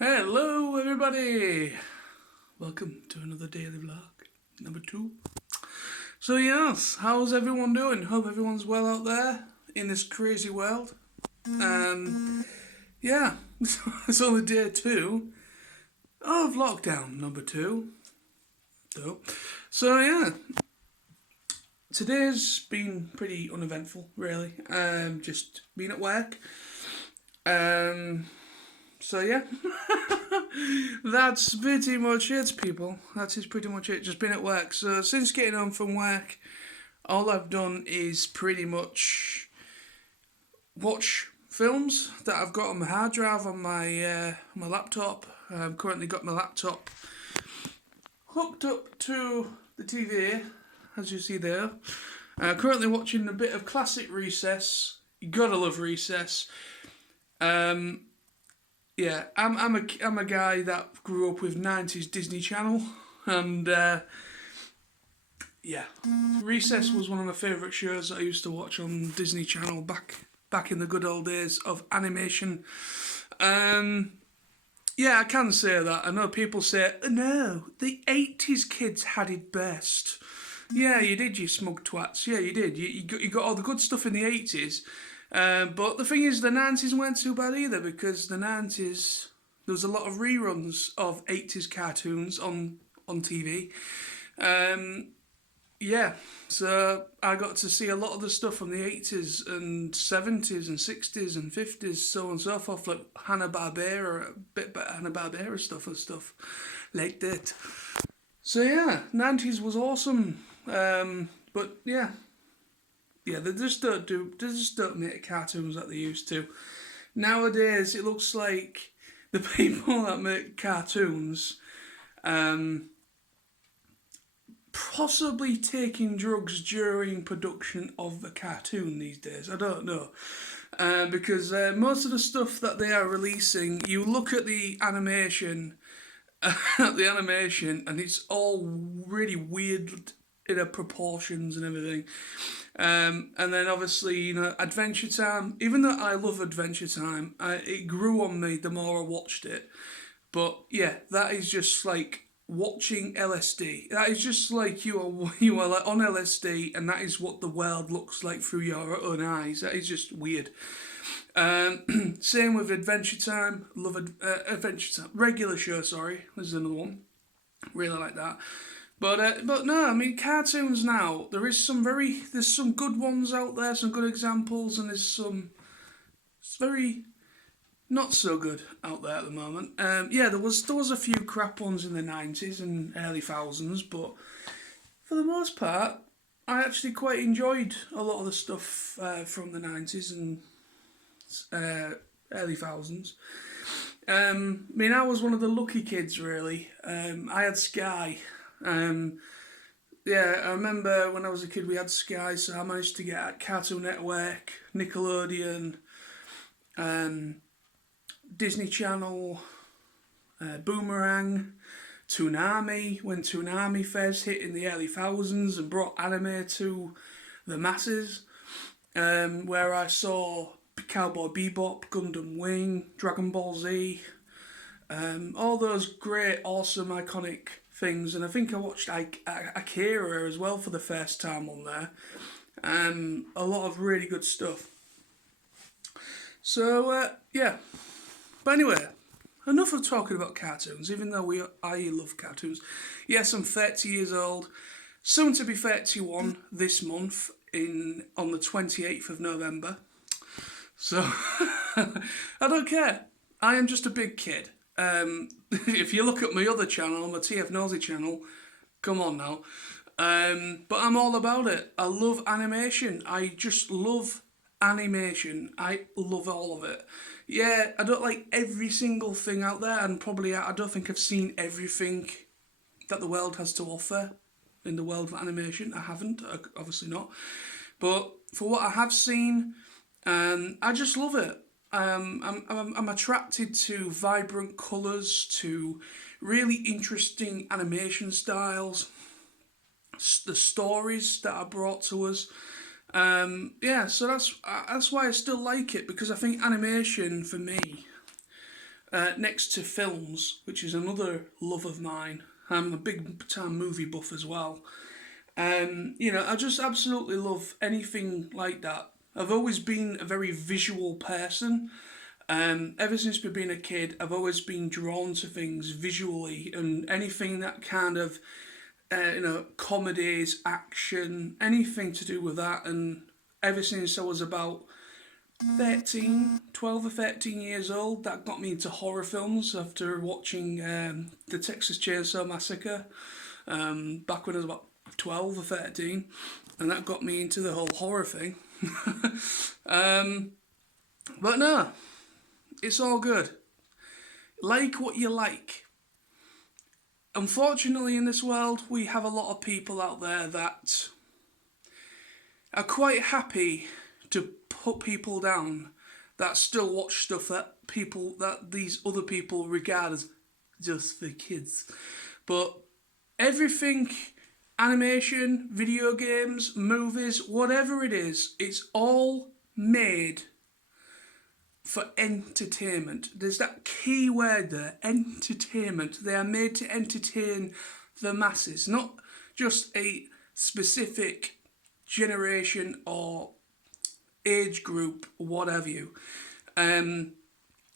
Hello, everybody. Welcome to another daily vlog, number 2. So yes, how's everyone doing? Hope everyone's well out there in this crazy world. Yeah, it's only day 2 of lockdown, number 2. So yeah, today's been pretty uneventful, really. Just been at work. So yeah, that's pretty much it, people. That is pretty much it. Just been at work. So since getting home from work, all I've done is pretty much watch films that I've got on my hard drive on my laptop. I've currently got my laptop hooked up to the TV, as you see there. Currently watching a bit of classic Recess. You gotta love Recess. Yeah, I'm a guy that grew up with 90s Disney Channel, and yeah, Recess was one of my favourite shows that I used to watch on Disney Channel back in the good old days of animation. Yeah, I can say that. I know people say, no, the 80s kids had it best. Yeah, you did, you smug twats. Yeah, you did. You got all the good stuff in the 80s. But the thing is, the 90s weren't too bad either, because the 90s, there was a lot of reruns of 80s cartoons on TV. Yeah, so I got to see a lot of the stuff from the 80s and 70s and 60s and 50s, so on and so forth, like Hanna-Barbera, a bit better Hanna-Barbera stuff and stuff like that. So yeah, 90s was awesome. But yeah, they just don't make cartoons like they used to. Nowadays, it looks like the people that make cartoons, possibly taking drugs during production of a cartoon these days. I don't know. Because most of the stuff that they are releasing, you look at the animation, and it's all really weird in proportions and everything. And then obviously, Adventure Time. Even though I love Adventure Time, it grew on me the more I watched it. But yeah, that is just like watching LSD. That is just like you are like on LSD, and that is what the world looks like through your own eyes. That is just weird. Same with Adventure Time. Love Adventure Time. Regular show, sorry. This is another one. Really like that. But no, I mean cartoons now. There's some good ones out there, some good examples, and there's some very not so good out there at the moment. Yeah, there was a few crap ones in the 90s and early thousands, but for the most part, I actually quite enjoyed a lot of the stuff from the 90s and early thousands. I mean, I was one of the lucky kids, really. I had Sky. Yeah, I remember when I was a kid we had Sky, so I managed to get Cartoon Network, Nickelodeon, Disney Channel, Boomerang, Toonami, when Toonami first hit in the early thousands and brought anime to the masses, where I saw Cowboy Bebop, Gundam Wing, Dragon Ball Z, all those great, awesome, iconic things. And I think I watched Akira as well for the first time on there. A lot of really good stuff. So, yeah. But anyway, enough of talking about cartoons, even though I love cartoons. Yes, I'm 30 years old, soon to be 31 this month on the 28th of November. So, I don't care. I am just a big kid. If you look at my other channel, my TF Nosy channel, come on now. But I'm all about it. I love animation. I just love animation. I love all of it. Yeah, I don't like every single thing out there, and probably I don't think I've seen everything that the world has to offer in the world of animation. I haven't, obviously not. But for what I have seen, I just love it. I'm attracted to vibrant colours, to really interesting animation styles, the stories that are brought to us. Yeah, so that's why I still like it, because I think animation for me, next to films, which is another love of mine. I'm a big time movie buff as well. I just absolutely love anything like that. I've always been a very visual person. Ever since being a kid, I've always been drawn to things visually, and anything that kind of, comedies, action, anything to do with that. And ever since I was about 12 or 13 years old, that got me into horror films after watching the Texas Chainsaw Massacre back when I was about 12 or 13, and that got me into the whole horror thing. But no, it's all good. Like what you like. Unfortunately, in this world, we have a lot of people out there that are quite happy to put people down, that still watch stuff that these other people regard as just for kids. But everything, animation, video games, movies, whatever it is, it's all made for entertainment. There's that key word there, entertainment. They are made to entertain the masses, not just a specific generation or age group, what have you.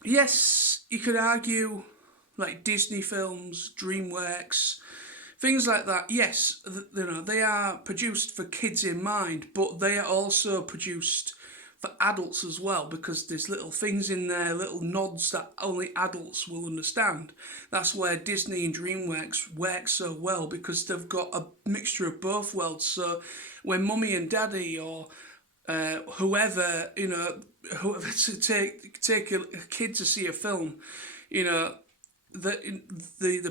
Yes, you could argue like Disney films, DreamWorks, things like that. Yes, they are produced for kids in mind, but they are also produced for adults as well, because there's little things in there, little nods that only adults will understand. That's where Disney and DreamWorks work so well, because they've got a mixture of both worlds. So when mummy and daddy or whoever to take a kid to see a film, the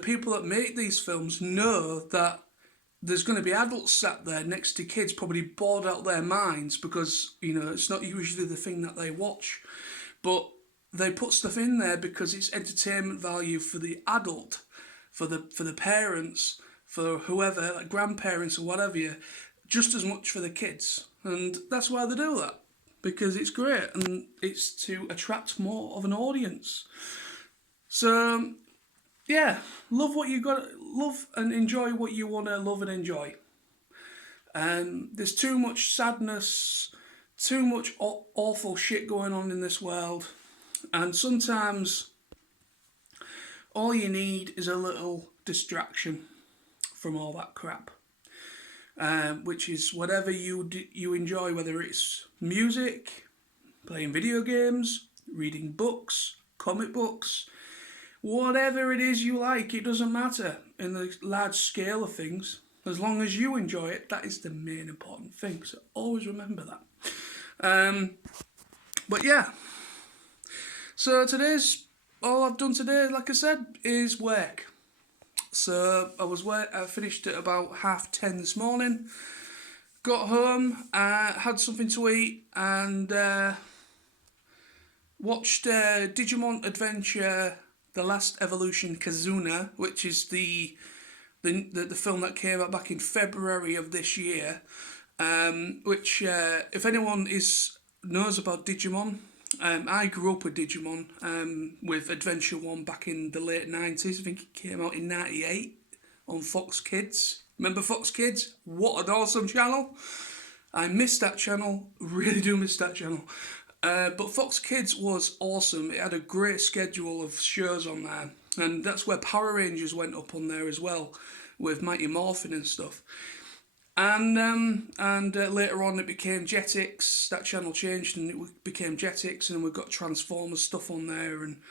people that make these films know that there's going to be adults sat there next to kids, probably bored out their minds, because it's not usually the thing that they watch, but they put stuff in there because it's entertainment value for the adult, for the parents, for whoever, like grandparents or whatever, just as much for the kids. And that's why they do that, because it's great and it's to attract more of an audience. So yeah, love what you got, love and enjoy what you want to love and enjoy. There's too much sadness, too much awful shit going on in this world, and sometimes all you need is a little distraction from all that crap. Which is whatever you enjoy, whether it's music, playing video games, reading books, comic books, whatever it is you like, it doesn't matter in the large scale of things. As long as you enjoy it, that is the main important thing. So always remember that. But yeah, so all I've done today, like I said, is work. So I finished at about 10:30 this morning. Got home, had something to eat, and watched Digimon Adventure: The Last Evolution Kazuna, which is the film that came out back in February of this year. Which, if anyone knows about Digimon, I grew up with Digimon, with Adventure 1 back in the late 90s. I think it came out in 98 on Fox Kids. Remember Fox Kids? What an awesome channel. I miss that channel, really do miss that channel. But Fox Kids was awesome. It had a great schedule of shows on there. And that's where Power Rangers went up on there as well, with Mighty Morphin and stuff. And later on it became Jetix. That channel changed and it became Jetix, and we've got Transformers stuff on there and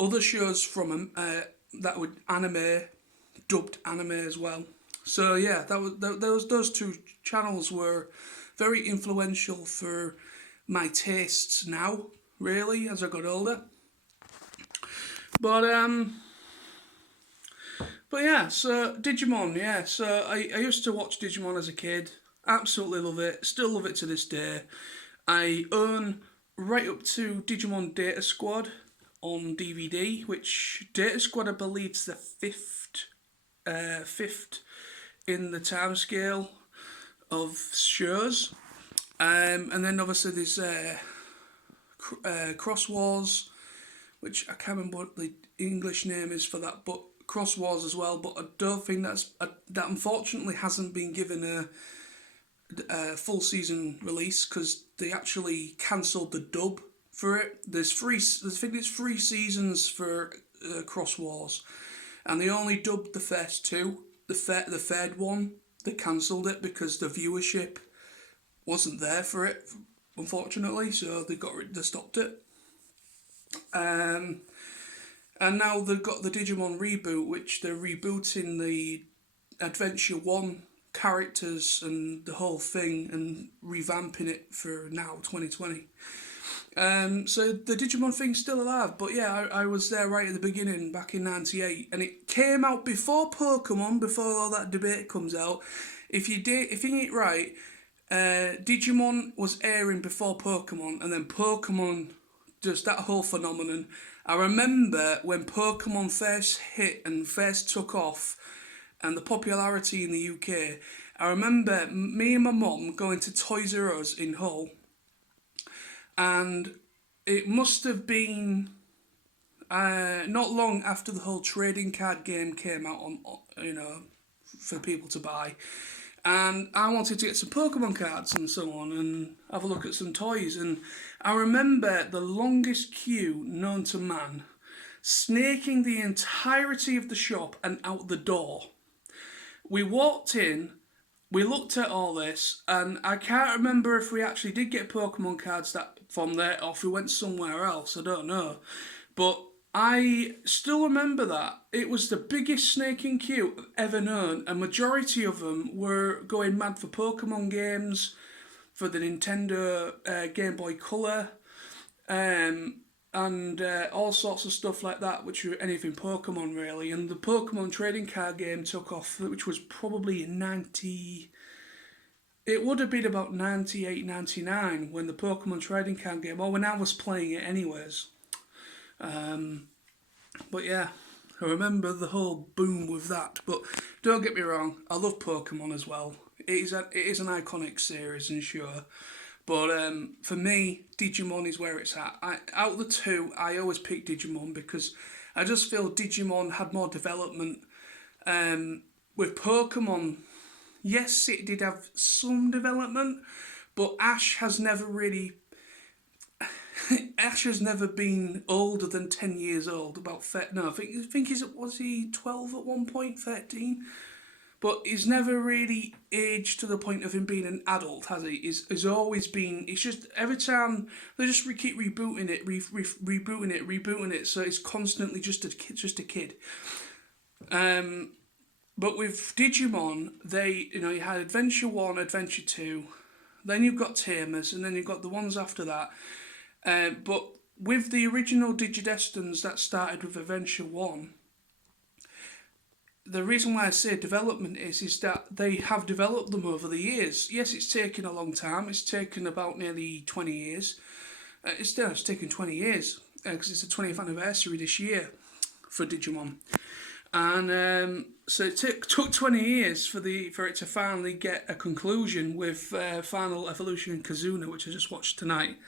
other shows from that were anime, dubbed anime as well. So yeah, those two channels were very influential for my tastes now, really, as I got older. But yeah, so Digimon, yeah. So I used to watch Digimon as a kid. Absolutely love it. Still love it to this day. I own right up to Digimon Data Squad on DVD, which Data Squad I believe is the fifth in the timescale of shows. And then obviously there's Cross Wars, which I can't remember what the English name is for that, but Cross Wars as well. But I don't think that unfortunately hasn't been given a full season release because they actually cancelled the dub for it. I think it's 3 seasons for Cross Wars, and they only dubbed the first two. The third one, they cancelled it because the viewership wasn't there for it, unfortunately. So they stopped it. And now they've got the Digimon reboot, which they're rebooting the Adventure 1 characters and the whole thing and revamping it for now, 2020. So the Digimon thing's still alive, but yeah, I was there right at the beginning, back in '98, and it came out before Pokemon, before all that debate comes out. If you get it right, Digimon was airing before Pokemon, and then Pokemon, just that whole phenomenon. I remember when Pokemon first hit and first took off, and the popularity in the UK. I remember me and my mum going to Toys R Us in Hull, and it must have been not long after the whole trading card game came out on for people to buy, and I wanted to get some Pokemon cards and so on and have a look at some toys. And I remember the longest queue known to man, snaking the entirety of the shop and out the door. We walked in, we looked at all this, and I can't remember if we actually did get Pokemon cards from there or if we went somewhere else, I don't know. But I still remember that. It was the biggest snaking queue I've ever known. A majority of them were going mad for Pokemon games, for the Nintendo Game Boy Color, and all sorts of stuff like that, which were anything Pokemon really. And the Pokemon trading card game took off, which was probably in 90... It would have been about 98, 99 when the Pokemon trading card game, or when I was playing it anyways. But yeah, I remember the whole boom with that. But don't get me wrong, I love Pokemon as well. It is an iconic series, and sure. But for me, Digimon is where it's at. Out of the two, I always pick Digimon because I just feel Digimon had more development. With Pokemon, yes, it did have some development, but Ash has never been older than 10 years old. I think was he 12 at one point, 13? But he's never really aged to the point of him being an adult, has he? He's always been. It's just every time they just keep rebooting it, so it's constantly just a kid. But with Digimon, you had Adventure 1, Adventure 2, then you've got Tamers, and then you've got the ones after that. But with the original Digidestins that started with Adventure 1, the reason why I say development is that they have developed them over the years. Yes, it's taken a long time. It's taken about nearly 20 years. It's taken 20 years because it's the 20th anniversary this year for Digimon. And so it took 20 years for it to finally get a conclusion with Final Evolution in Kazuna, which I just watched tonight,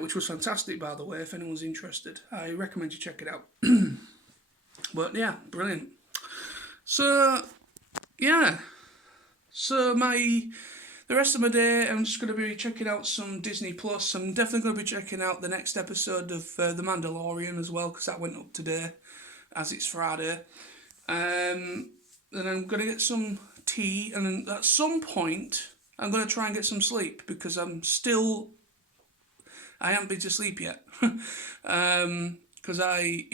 which was fantastic, by the way, if anyone's interested. I recommend you check it out. But yeah, brilliant. So, yeah. So the rest of my day, I'm just going to be checking out some Disney Plus. I'm definitely going to be checking out the next episode of The Mandalorian as well, because that went up today, as it's Friday. Then I'm going to get some tea, and then at some point, I'm going to try and get some sleep, because I haven't been to sleep yet. Because I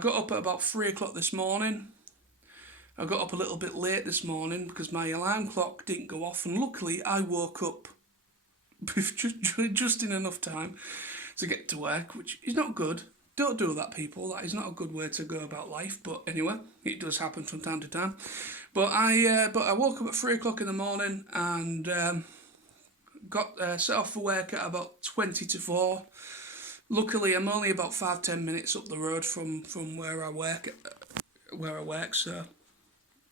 got up at about 3 o'clock this morning. I got up a little bit late this morning because my alarm clock didn't go off, and luckily I woke up just in enough time to get to work, which is not good. Don't do that, people. That is not a good way to go about life. But anyway, it does happen from time to time. But I woke up at 3 o'clock in the morning and got set off for work at about 20 to 4. Luckily, I'm only about 5-10 minutes up the road from where I work, so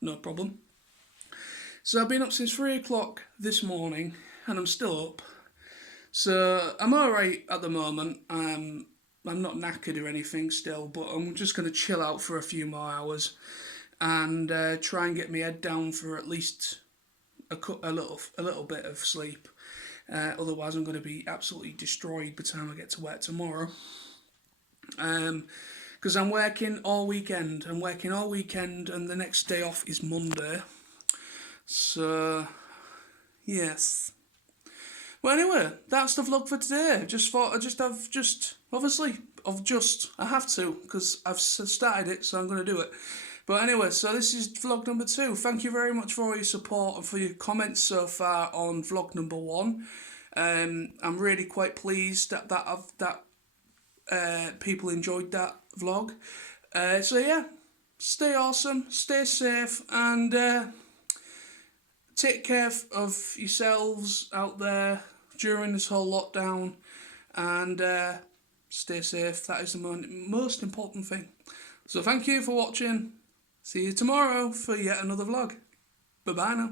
no problem. So I've been up since 3 o'clock this morning, and I'm still up. So I'm alright at the moment. I'm not knackered or anything still, but I'm just going to chill out for a few more hours and try and get my head down for at least a little bit of sleep. Otherwise, I'm going to be absolutely destroyed by the time I get to work tomorrow. Because I'm working all weekend. I'm working all weekend, and the next day off is Monday. So, yes. Well, anyway, that's the vlog for today. I have to, because I've started it, so I'm going to do it. But anyway, so this is vlog number 2. Thank you very much for all your support and for your comments so far on vlog number 1. I'm really quite pleased that people enjoyed that vlog. So yeah, stay awesome, stay safe, and take care of yourselves out there during this whole lockdown, and stay safe. That is the most important thing. So thank you for watching. See you tomorrow for yet another vlog. Bye bye now.